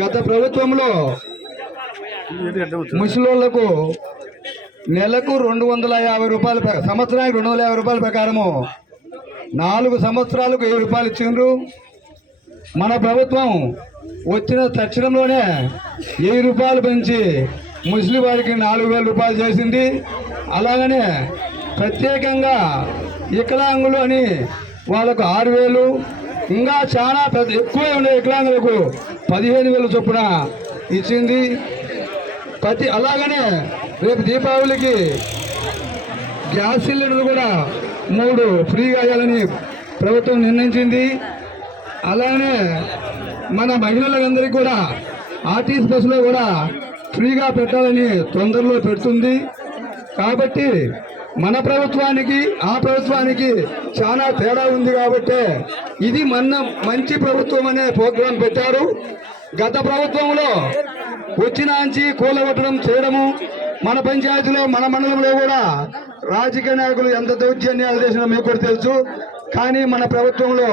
గత ప్రభుత్వంలో ముసలోళ్లకు నెలకు 250 రూపాయలు, సంవత్సరానికి 250 రూపాయల ప్రకారము 4 సంవత్సరాలకు 1000 రూపాయలు ఇచ్చిండ్రు. మన ప్రభుత్వం వచ్చిన తక్షణంలోనే 1000 రూపాయలు పెంచి ముస్లిం వారికి 4000 రూపాయలు చేసింది. అలాగనే ప్రత్యేకంగా వికలాంగులు అని వాళ్ళకు 6000, ఇంకా చాలా ఎక్కువ ఉండే వికలాంగులకు 15,000 చొప్పున ఇచ్చింది. అలాగనే రేపు దీపావళికి గ్యాస్ సిలిండర్ కూడా 3 ఫ్రీగా ఇవ్వాలని ప్రభుత్వం నిర్ణయించింది. అలానే మన మహిళలందరికీ కూడా ఆర్టీసీ బస్సులో కూడా ఫ్రీగా పెట్టాలని తొందరలో పెడుతుంది. కాబట్టి మన ప్రభుత్వానికి ఆ ప్రభుత్వానికి చాలా తేడా ఉంది. కాబట్టి ఇది మంచి ప్రభుత్వం అనే ప్రోగ్రాం పెట్టారు. గత ప్రభుత్వంలో వచ్చినాంచి కూలగొట్టడం చేయడము, మన పంచాయతీలో మన మండలంలో కూడా రాజకీయ నాయకులు ఎంత దౌర్జన్యాలు చేసినా మీకు కూడా తెలుసు. కానీ మన ప్రభుత్వంలో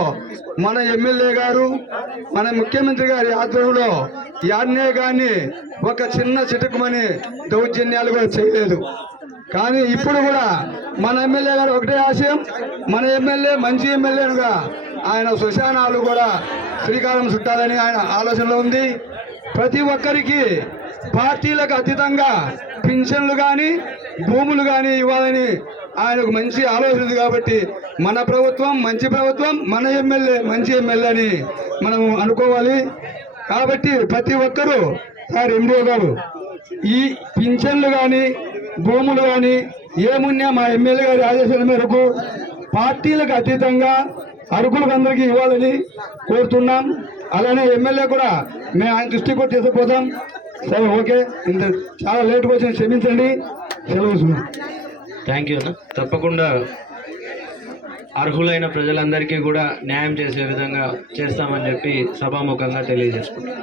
మన ఎమ్మెల్యే గారు, మన ముఖ్యమంత్రి గారి ఆధ్వర్యంలో యాన్నే కానీ ఒక చిన్న చిటుకుమని దౌర్జన్యాలు కూడా చేయలేదు. కానీ ఇప్పుడు కూడా మన ఎమ్మెల్యే గారు ఒకటే ఆశయం, మన ఎమ్మెల్యే మంచి ఎమ్మెల్యేనుగా ఆయన శ్మశానాలు కూడా శ్రీకారం చుట్టాలని ఆయన ఆలోచనలో ఉంది. ప్రతి ఒక్కరికి పార్టీలకు అతీతంగా పింఛన్లు కానీ భూములు కానీ ఇవ్వాలని ఆయనకు మంచి ఆలోచన ఉంది. కాబట్టి మన ప్రభుత్వం మంచి ప్రభుత్వం, మన ఎమ్మెల్యే మంచి ఎమ్మెల్యే అని మనం అనుకోవాలి. కాబట్టి ప్రతి ఒక్కరూ సార్ ఎండిఓ గారు ఈ పింఛన్లు కానీ భూములు కానీ ఏమున్నా మా ఎమ్మెల్యే గారి ఆదేశాల మేరకు పార్టీలకు అతీతంగా అర్హులకు అందరికీ ఇవ్వాలని కోరుతున్నాం. అలానే ఎమ్మెల్యే కూడా మేము ఆయన దృష్టికి కూడా తీసుకుపోతాం. సరే, ఓకే, ఇంత చాలా లేట్గా వచ్చిన క్షమించండి. సెలవు. థ్యాంక్ యూ అన్న. తప్పకుండా అర్హులైన ప్రజలందరికీ కూడా న్యాయం చేసే విధంగా చేస్తామని చెప్పి సభాముఖంగా తెలియజేసుకుంటాం.